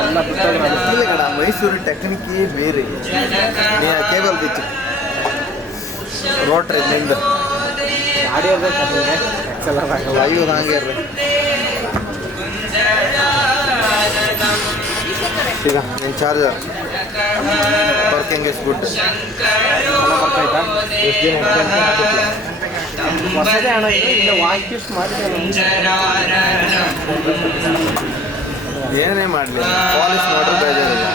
ಇಲ್ಲ ಕಣ, ಮೈಸೂರು ಟೆಕ್ನಿಕೇ ಬೇರೆ. ಕೇಬಲ್ ಬಿಚ್ಚು ರೋಟ್ರಿ ನಿಂದು ಆಡಿಯೋ ಬೇಕಾದ್ರೆ ಲೈವ್ ಹಂಗೆ ಇರ್ರಿ. ಈಗ ನಿನ್ನ ಚಾರ್ಜರ್ ವರ್ಕಿಂಗ್ ಇಸ್ ಗುಡ್. ಹೊಸದೇ ಹಣ ಇಲ್ಲ ವಾಕಿಸ್ಟ್ ಮಾಡಿದೆ. ಏನೇ ಮಾಡಲಿ ಪಾಲಿಶ್ ಮಾಡೋದು ಬೇಜಾರಿಲ್ಲ.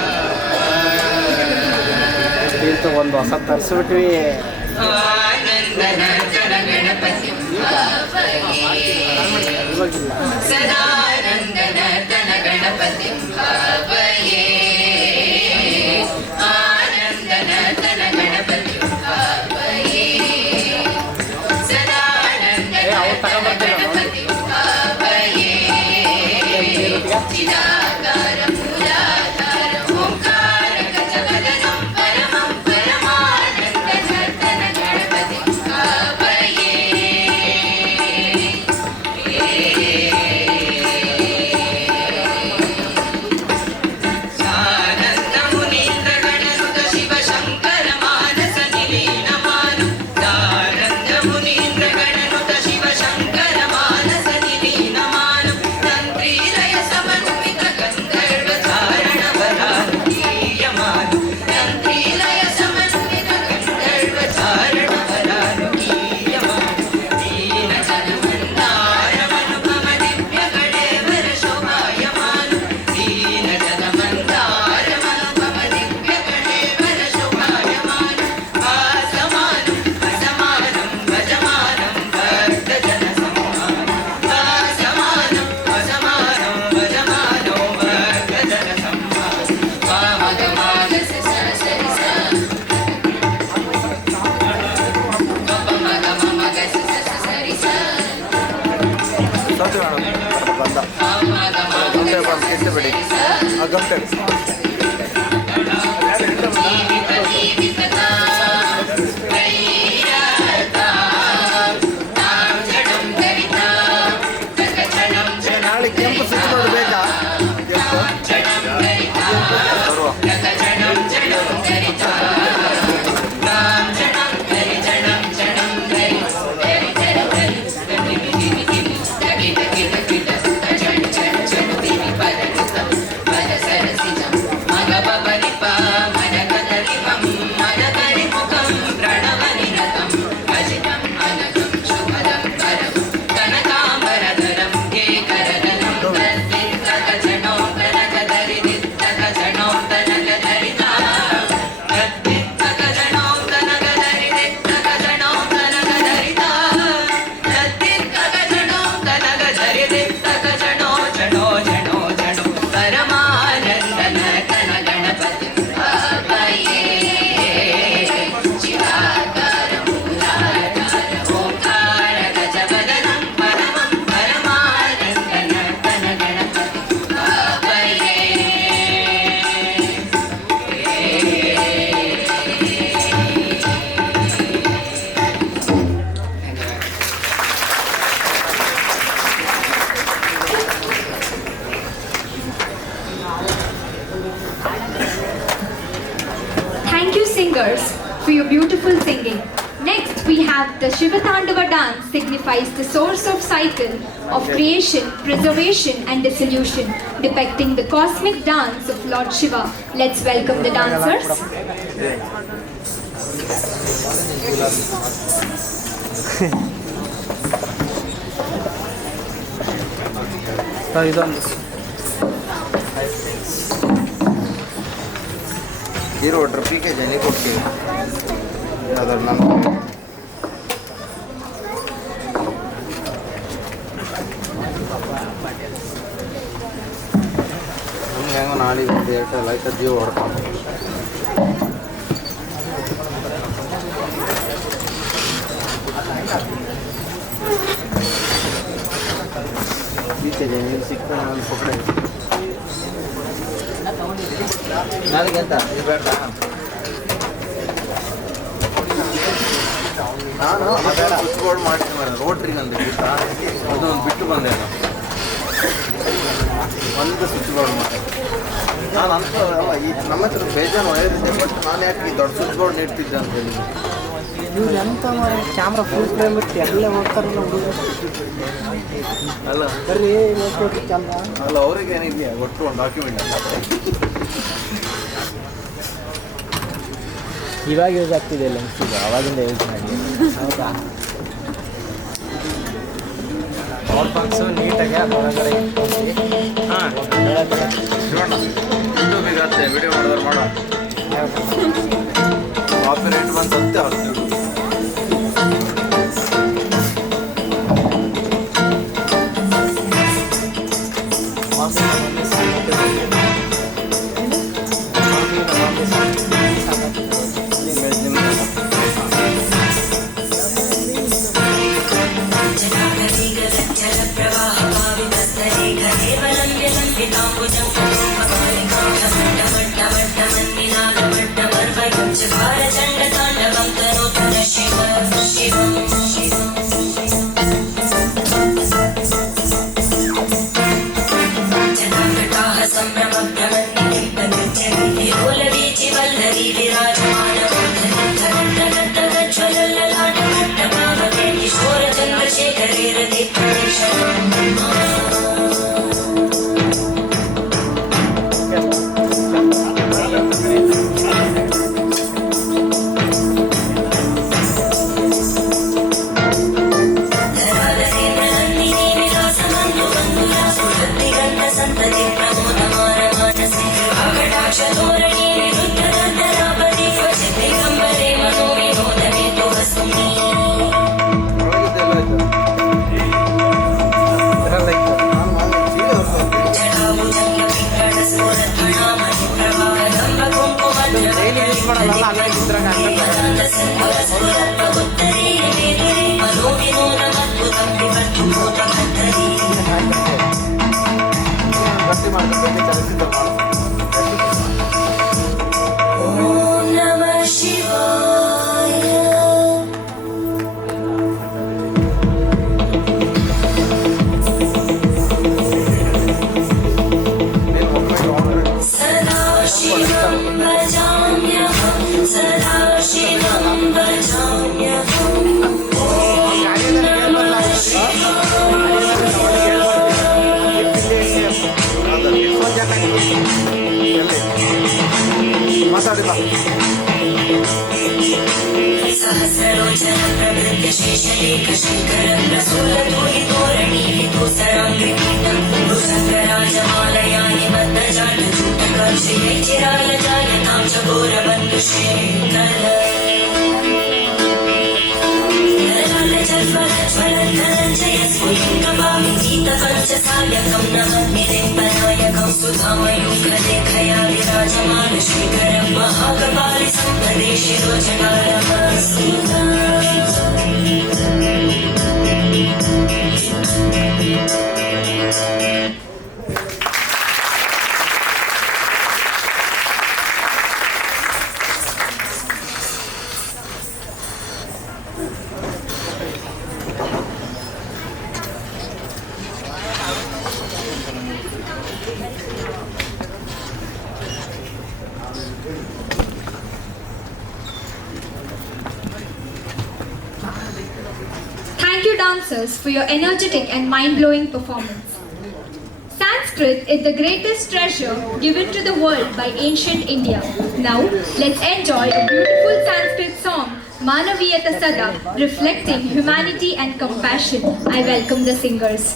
ಒಂದು ಹೊಸ ತರಿಸ್ಬಿಟ್ವಿ. ಬಿಡಿ ಗಂಟೆ ನಾಳೆ ಕೆಂಪು ಸ್ವಿಚ್ ಬೋರ್ಡ್ ಬೇಕಾ? Singers for your beautiful singing. Next we have the Shiva Tandava dance, signifies the source of cycle of creation, preservation and dissolution, depicting the cosmic dance of Lord Shiva. Let's welcome the dancers. Zero trophy के जनी को के other नाम हम हैंगो नाली that like जीव ಹೊರಟ बीते जनी सिक्का नाम पकड़े ನಾಳೆಗೆ ಅಂತ ನಾನು ಸ್ವಿಚ್ ಬೋರ್ಡ್ ಮಾಡ್ತೀನಿ ರೋಟ್ರಿಗೆ ಅಂತ ಗೊತ್ತಾ, ಅದೊಂದು ಬಿಟ್ಟು ಬಂದೆ ಒಂದು ಸ್ವಿಚ್ ಬೋರ್ಡ್ ಮಾಡಿ ನಾನು ಅಲ್ಲ ಈ ನಮ್ಮ ಹತ್ರ ಬೇಜಾರು ಒಳ್ಳೆದಿದೆ, ಬಟ್ ನಾನು ಯಾಕೆ ಈ ದೊಡ್ಡ ಸ್ವಿಚ್ ಬೋರ್ಡ್ ಇಡ್ತಿದ್ದೆ ಅಂತ ಹೇಳಿ. ಇವ್ರು ಎಂತ ಮಾಡಿ ಕ್ಯಾಮ್ರಾ ಫುಲ್ ಫ್ರೇಮ್ ಇಟ್ಟು ಎಲ್ಲ ಹೋಗ್ತಾರಲ್ಲ ಹುಡುಗರು. ಅಲ್ಲ ಬರ್ರಿ ನೋಡ್ಕೊಟ್ಟು ಕ್ಯಾಮ್ರಾ. ಅಲ್ಲ ಅವ್ರಿಗೆ ಏನಿದೆಯಾ ಒಟ್ಟು ಒಂದು ಡಾಕ್ಯುಮೆಂಟ್ ಅಲ್ಲ. ಇವಾಗ ಯೂಸ್ ಆಗ್ತಿದೆ ಲೆನ್ಸ್, ಈಗ ಅವಾಗಿಂದ ಯೂಸ್ ಮಾಡಿ. ಹೌದಾ? ಪವರ್ ಬಾಕ್ಸು ನೀಟಾಗಿ ಅದರೊಳಗಡೆ ಹಾಂ ಯೂಟ್ಯೂಬಿಗೆ ಅಷ್ಟೇ ವಿಡಿಯೋ ಮಾಡಿದ್ರೆ ಮಾಡೋ ಕಾಪಿರೈಟ್ ಬಂದು ಆಗ್ತೀವಿ. ಮಾತಾಡಿಲ್ಲ Thank you, dancers, for your energetic and mind-blowing performance. Sanskrit is the greatest treasure given to the world by ancient India. Now, let's enjoy a beautiful Sanskrit song, Manaviyata Sada, reflecting humanity and compassion. I welcome the singers.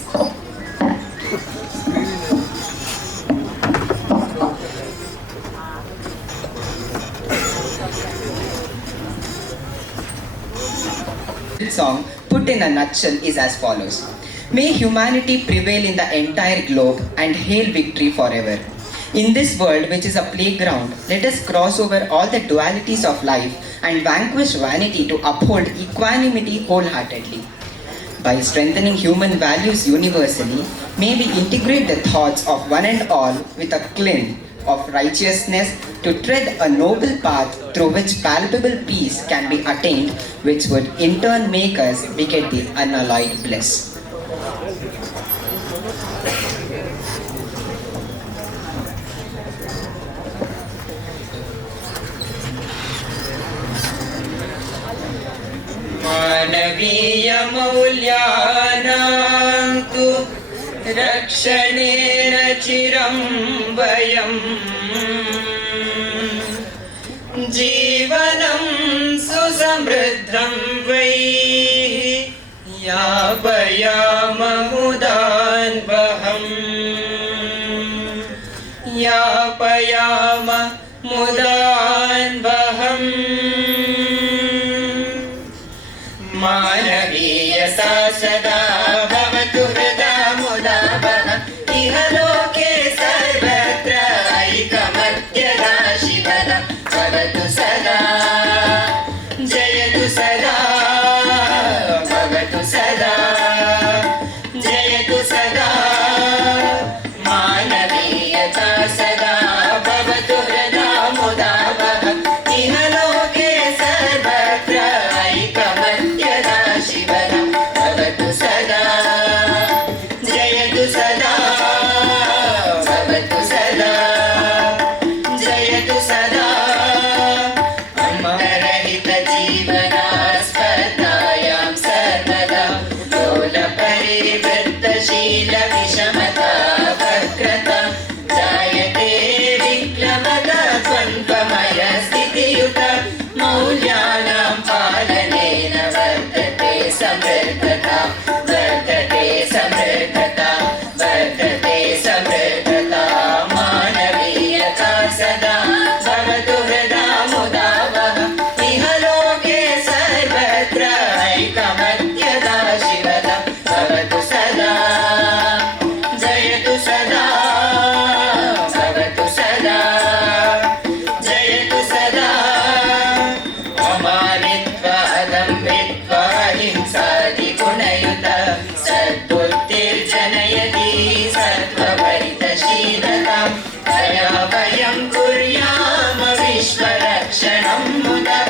Song put in a nutshell is as follows. May humanity prevail in the entire globe and hail victory forever. In this world which is a playground, let us cross over all the dualities of life and vanquish vanity to uphold equanimity wholeheartedly. By strengthening human values universally, may we integrate the thoughts of one and all with a clean of righteousness to tread a noble path through which palpable peace can be attained, which would in turn make us beget the unalloyed bliss. मानवीयमौल्यानां तु रक्षणेन चिरं वयम् जीवनं सुसमृद्धं वै यापयाममुदान्वहम् यापयाम मुदान्वहम् मानवीयता सदा भवतु हृदा मुदा वः इह लोके सर्वत्र ऐकमत्यदा शिवः भवतु सदा जयतु सदा भवतु सदा जयतु सदा मानवीयता सदा भवतु हृदा मुदा वः इह लोके सर्वत्र ऐकमत्यदा शिवः भवतु सदा जयतु सदा भवतु सदा जयतु सदा अमरहित जीवना स्पर्धायां सर्वदा लोलपरिवृत्तशील विषमता वक्रता जायते विप्लवता द्वन्द्वमय स्थितियुत मौल्यानां पालनेन वर्धते समृद्धता वर्धते समृद्धता वर्धते समृद्धता मानवीयता सदा भवतु हृदा मुदा वः इह लोके सर्वत्र ऐकमत्यदा शिवदा भवतु सदा जयतु सदा भवतु सदा जयतु सदा अमानित्वा अदम्भित्वा हिंसादिगुणयुत सद्बुद्धिर्जनयति सत्त्वभरितशीलता तया वयं कुर्याम विश्वरक्षणं मुदा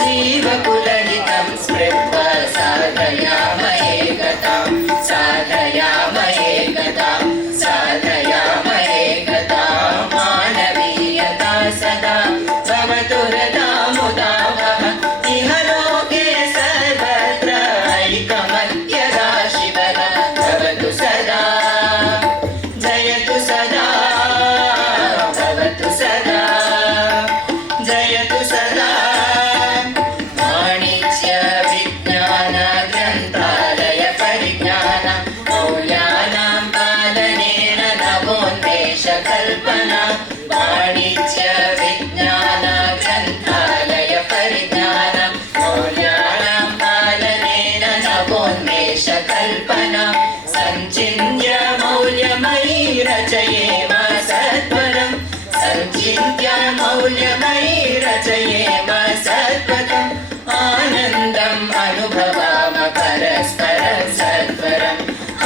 जीवकुलहितं स्मृत्वा साधयाम एकतां साधयाम एकतां साधयाम एकतां मानवीयता सदा भवतु हृदा मुदा वः इह लोके सर्वत्र ऐकमत्यदा शिवः भवतु सदा जयतु सदा भवतु सदा जयतु सदा वाणिज्य विज्ञान ग्रन्थालय परिज्ञान मौल्यानां पालनेन नवोन्मेषकल्पना वाणिज्य विज्ञान ग्रन्थालय परिज्ञान मौल्यानां पालनेन नवोन्मेषकल्पना सञ्चिन्त्य मौल्यमयी रचयेम सत्वरम् सञ्चिन्त्य मौल्यमयी रचयेम सत्वतम् आनन्दम् अनुभवाम परस्परं सत्वरम्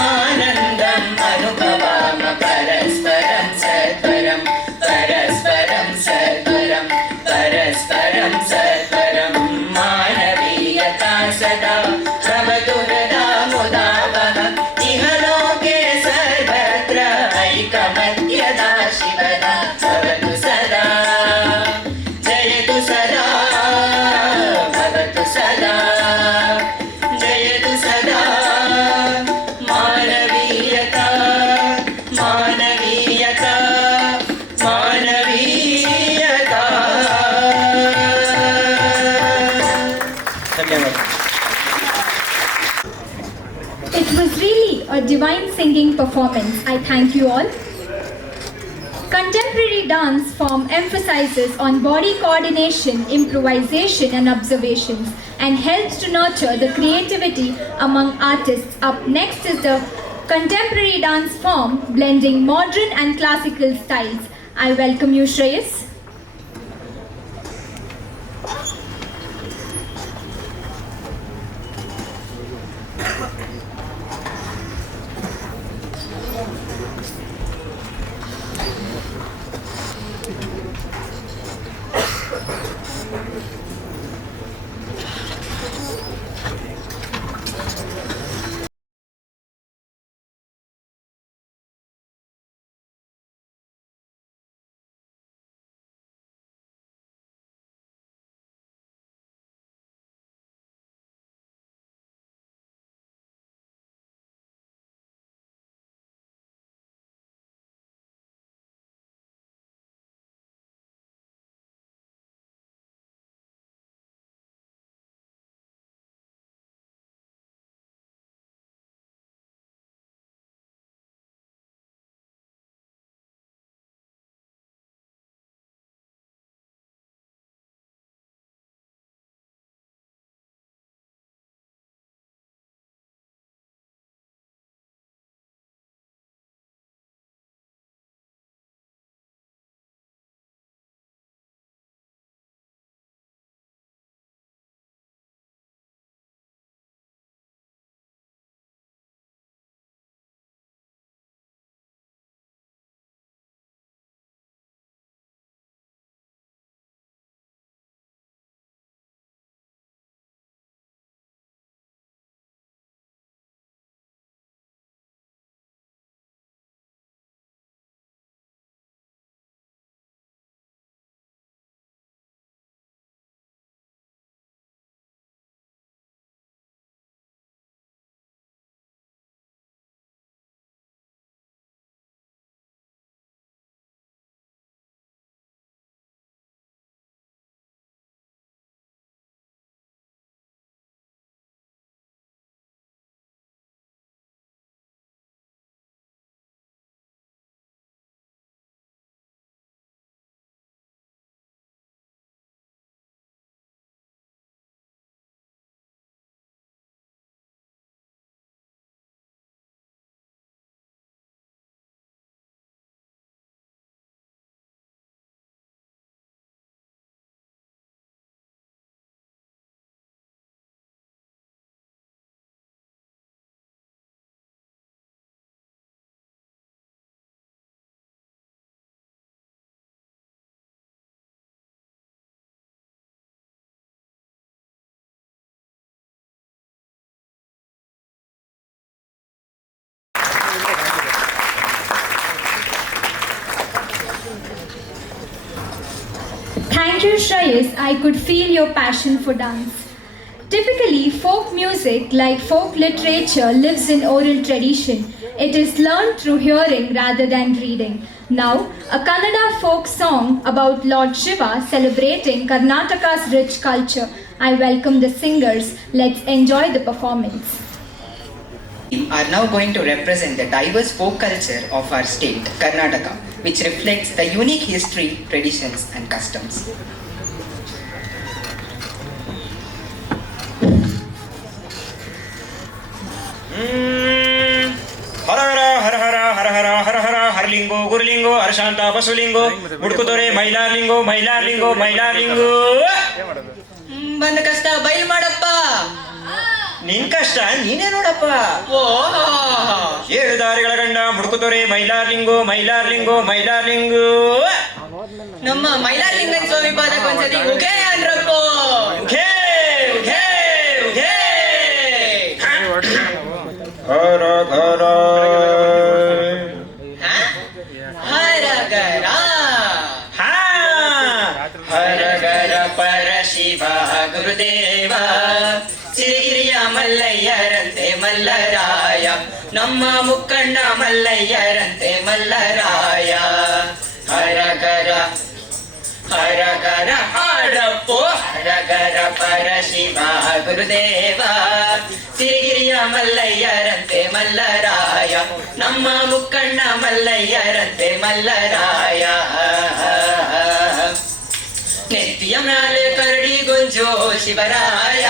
आनन्दम् अनुभवाम परस्परं सत्वरम् परस्परं सत्वरम् परस्परं सत्वरम् मानवीयता सदा भवतु हृदा मुदा वः इह लोके सर्वत्र ऐकमत्यदा शिवदा भवतु सदा जयतु सदा भवतु सदा जयतु सदा मानवीयता मानवीयता मानवीयता धन्यवाद It was really a divine singing performance. I thank you all. Contemporary dance form emphasizes on body coordination, improvisation and observations and helps to nurture the creativity among artists. Up next is the contemporary dance form blending modern and classical styles. I welcome you, Shreyas. Thank you, Shreyas. I could feel your passion for dance. Typically, folk music, like folk literature, lives in oral tradition. It is learned through hearing rather than reading. Now, a Kannada folk song about Lord Shiva celebrating Karnataka's rich culture. I welcome the singers. Let's enjoy the performance. Are now going to represent the diverse folk culture of our state, Karnataka, which reflects the unique history, traditions and customs. ಹರ ಹರ ಹರ ಹರ ಹರ ಹರ ಹರ ಹರ ಹರಲಿಂಗೋ ಗುರುಲಿಂಗೋ ಹರಶಾಂತ ಬಸವಲಿಂಗೋ ಮುಡ್ಕುದೊರೆ ಮೈಲಾರ್ಲಿಂಗೋ ಮೈಲಾರ್ಲಿಂಗೋ ಮೈಲಾರ್ಲಿಂಗೋ. ಬಂದ ಕಷ್ಟ ಬಯಲು ಮಾಡಪ್ಪ. ನಿನ್ ಕಷ್ಟ ನೀನೇ ನೋಡಪ್ಪ. ಓ ಏಳು ದಾರಿಗಳ ಗಂಡ ಮುಡ್ಕುದೊರೆ ಮೈಲಾರ್ಲಿಂಗೋ ಮೈಲಾರ್ಲಿಂಗೋ ಮೈಲಾರ್ಲಿಂಗೋ. ನಮ್ಮ ಮೈಲಾರಲಿಂಗನ ಸ್ವಾಮಿ ಪಾದಕ್ಕೆ ಒಂದ್ಸತಿ ಉಘೇ ಅಂದ್ರಪ್ಪ. ಉಘೇ, ಉಘೇ, ಉಘೇ. ಹರ ಹರ ಹರಗರ ಹಾ. ಹರಗರ ಪರ ಶಿವ ಗುರುದೇವ ಸಿರಿಗಿರಿಯ ಮಲ್ಲಯ್ಯರಂತೆ ಮಲ್ಲರಾಯ ನಮ್ಮ ಮುಕ್ಕಣ್ಣ ಮಲ್ಲಯ್ಯರಂತೆ ಮಲ್ಲರಾಯ. ಹರಗರ ಹರಗರ ಹಾಡಪ್ಪೋ ಹರಗರ ಪರ ಶಿವ ಗುರುದೇವ ಸಿರಿಗಿರಿಯ ಮಲ್ಲಯ್ಯರಂತೆ ಮಲ್ಲರಾಯ ನಮ್ಮ ಮುಕ್ಕಣ್ಣ ಮಲ್ಲಯ್ಯರಂತೆ ಮಲ್ಲರಾಯ. ನೆತ್ತಿಯ ಮ್ಯಾಲೆ ಕರಡಿ ಗುಂಜೋ ಶಿವರಾಯ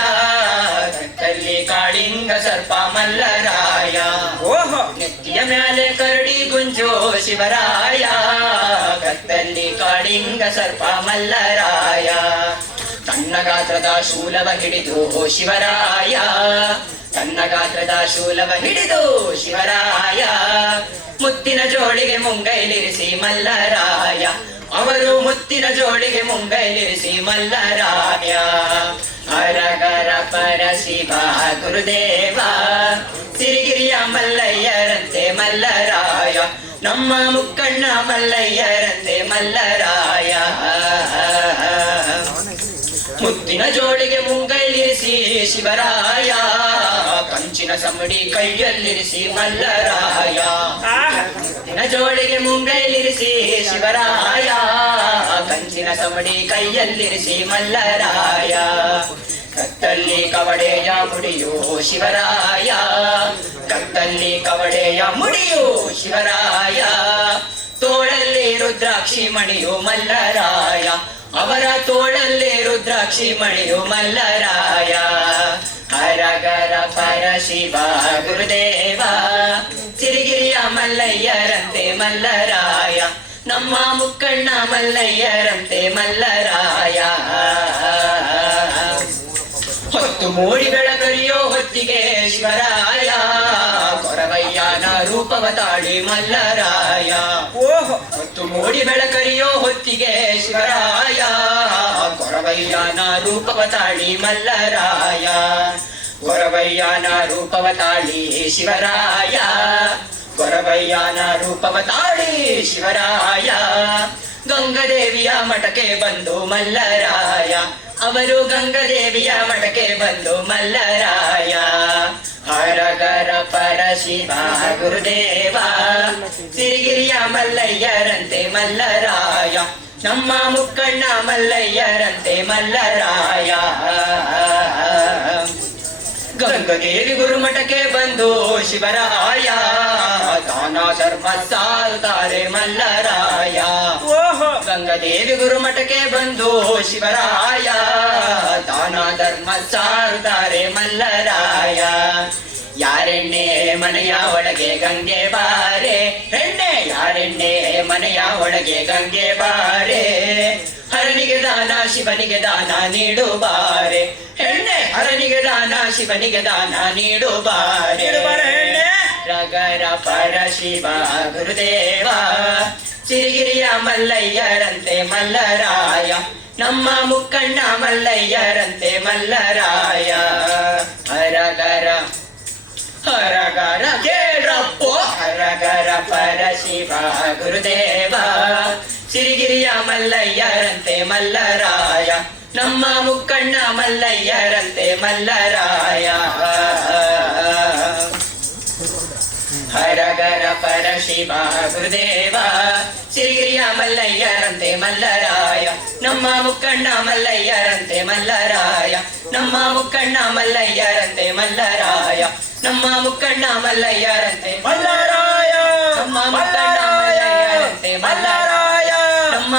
ಕತ್ತಲ್ಲಿ ಕಾಳಿಂಗ ಸರ್ಪ ಮಲ್ಲರಾಯ. ಓಹೋ. ನೆತ್ತಿಯ ಮ್ಯಾಲೆ ಕರಡಿ ಗುಂಜೋ ಶಿವರಾಯ ಕತ್ತಲ್ಲಿ ಕಾಳಿಂಗ ಸರ್ಪ ಮಲ್ಲರಾಯ. ತನ್ನ ಗಾತ್ರದ ಶೂಲವ ಹಿಡಿದು ಶಿವರಾಯ ತನ್ನ ಗಾತ್ರದ ಶೂಲವ ಹಿಡಿದು ಶಿವರಾಯ ಮುತ್ತಿನ ಜೋಳಿಗೆ ಮುಂಗೈಲಿರಿಸಿ ಮಲ್ಲರಾಯ ಅವರು ಮುತ್ತಿನ ಜೋಳಿಗೆ ಮುಂಗೈಲಿರಿಸಿ ಮಲ್ಲರಾಯ. ಹರಗರ ಪರ ಶಿವ ಗುರುದೇವ ಸಿರಿಗಿರಿಯ ಮಲ್ಲಯ್ಯರಂತೆ ಮಲ್ಲರಾಯ ನಮ್ಮ ಮುಕ್ಕಣ್ಣ ಮಲ್ಲಯ್ಯರಂತೆ ಮಲ್ಲರಾಯ. ಮುತ್ತಿನ ಜೋಳಿಗೆ ಮುಂಗೈಲಿರಿಸಿ ಶಿವರಾಯ ಕಂಚಿನ ಸಮಡಿ ಕೈಯಲ್ಲಿರಿಸಿ ಮಲ್ಲರಾಯ. ಮುತ್ತಿನ ಜೋಳಿಗೆ ಮುಂಗೈಲಿರಿಸಿ ಶಿವರಾಯ ಕಂಚಿನ ಸಮಡಿ ಕೈಯಲ್ಲಿರಿಸಿ ಮಲ್ಲರಾಯ. ಕತ್ತಲ್ಲಿ ಕವಡೆಯ ಮುಡಿಯು ಶಿವರಾಯ ಕತ್ತಲ್ಲಿ ಕವಡೆಯ ಮುಡಿಯು ಶಿವರಾಯ ತೋಳಲ್ಲಿ ರುದ್ರಾಕ್ಷಿ ಮಣಿಯು ಮಲ್ಲರಾಯ ಅವರ ತೋಳಲ್ಲಿ ರುದ್ರಾಕ್ಷಿ ಮಣಿಯು ಮಲ್ಲರಾಯ. ಹರಗರ ಪರ ಶಿವ ಗುರುದೇವ ಸಿರಿಗಿರಿಯ ಮಲ್ಲಯ್ಯರಂತೆ ಮಲ್ಲರಾಯ ನಮ್ಮ ಮುಕ್ಕಣ್ಣ ಮಲ್ಲಯ್ಯರಂತೆ ಮಲ್ಲರಾಯ. ಹೊತ್ತು ಮೂಡಿಗಳ ಕರಿಯೋ ಹೊತ್ತಿಗೆ ಶಿವರಾಯ ಕೊರವಯ್ಯನ ರೂಪವ ತಾಳಿ ಮಲ್ಲರಾಯ. ಓಹೋ. ಹೊತ್ತು ಮೂಡಿ ಬೆಳಕರಿಯೋ ಹೊತ್ತಿಗೆ ಶಿವರಾಯ ಕೊರವಯ್ಯನ ರೂಪವ ತಾಳಿ ಮಲ್ಲರಾಯ. ಕೊರವಯ್ಯನ ರೂಪವ ತಾಳಿ ಶಿವರಾಯ ಕೊರವಯ್ಯನ ರೂಪವ ತಾಳಿ ಶಿವರಾಯ. ಗಂಗದೇವಿಯ ಮಠಕ್ಕೆ ಬಂದು ಮಲ್ಲರಾಯ ಅವರು ಗಂಗದೇವಿಯ ಮಠಕ್ಕೆ ಬಂದು ಮಲ್ಲರಾಯ. ಹರಗರ ಪರ ಶಿವ ಗುರುದೇವ ಸಿರಿಗಿರಿಯ ಮಲ್ಲಯ್ಯರಂತೆ ಮಲ್ಲರಾಯ ನಮ್ಮ ಮುಕ್ಕಣ್ಣ ಮಲ್ಲಯ್ಯರಂತೆ ಮಲ್ಲರಾಯ. ಗಂಗದೇವಿ ಗುರುಮಠಕ್ಕೆ ಬಂದು ಶಿವರಾಯ ದಾನ ಧರ್ಮ ಸಾರುತ್ತಾರೆ ಮಲ್ಲರಾಯ. ಓಹೋ. ಗಂಗದೇವಿ ಗುರುಮಠಕ್ಕೆ ಬಂದು ಶಿವರಾಯ ದಾನ ಧರ್ಮ ಸಾರುತ್ತಾರೆ ಮಲ್ಲರಾಯ. ಯಾರೆಣ್ಣೆ ಮನೆಯ ಒಳಗೆ ಗಂಗೆ ಬಾರೆ ಹೆಣ್ಣೆ ಯಾರೆಣ್ಣೆ ಮನೆಯ ಒಳಗೆ ಗಂಗೆ ಬಾರೆ ಹರನಿಗೆ ದಾನ ಶಿವನಿಗೆ ದಾನ ನೀಡು ಬಾರೆ ಹೆಣ್ಣೆ ಹರನಿಗೆ ದಾನ ಶಿವನಿಗೆ ದಾನ ನೀಡು ಬಾರೆ. ರಗರ ಪರ ಶಿವ ಗುರುದೇವ ಸಿರಿಗಿರಿಯ ಮಲ್ಲಯ್ಯರಂತೆ ಮಲ್ಲರಾಯ ನಮ್ಮ ಮುಕ್ಕಣ್ಣ ಮಲ್ಲಯ್ಯರಂತೆ ಮಲ್ಲರಾಯ. ಹರಗರ ಹರಗರ ಕೇಳಪ್ಪೋ ಹರಗರ ಪರ ಶಿವ ಗುರುದೇವ ಸಿರಿಗಿರಿಯ ಮಲ್ಲಯ್ಯರಂತೆ ಮಲ್ಲರಾಯ, ನಮ್ಮ ಮುಕ್ಕಣ್ಣ ಮಲ್ಲಯ್ಯರಂತೆ ಮಲ್ಲರಾಯ. ಹರಗರ ಪರ ಶಿವ ಗುರುದೇವ, ಸಿರಿಗಿರಿಯ ಮಲ್ಲಯ್ಯರಂತೆ ಮಲ್ಲರಾಯ, ನಮ್ಮ ಮುಕ್ಕಣ್ಣ ಮಲ್ಲಯ್ಯರಂತೆ ಮಲ್ಲರಾಯ, ನಮ್ಮ ಮುಕ್ಕಣ್ಣ ಮಲ್ಲಯ್ಯರಂತೆ ಮಲ್ಲರಾಯ, ನಮ್ಮ ಮುಕ್ಕಣ್ಣ ಮಲ್ಲಯ್ಯರಂತೆ ಮಲ್ಲರಾಯ, ನಮ್ಮ ಮುಕ್ಕಣ್ಣ ಮಲ್ಲಯ್ಯರಂತೆ ಮಲ್ಲರಾಯ, ನಮ್ಮ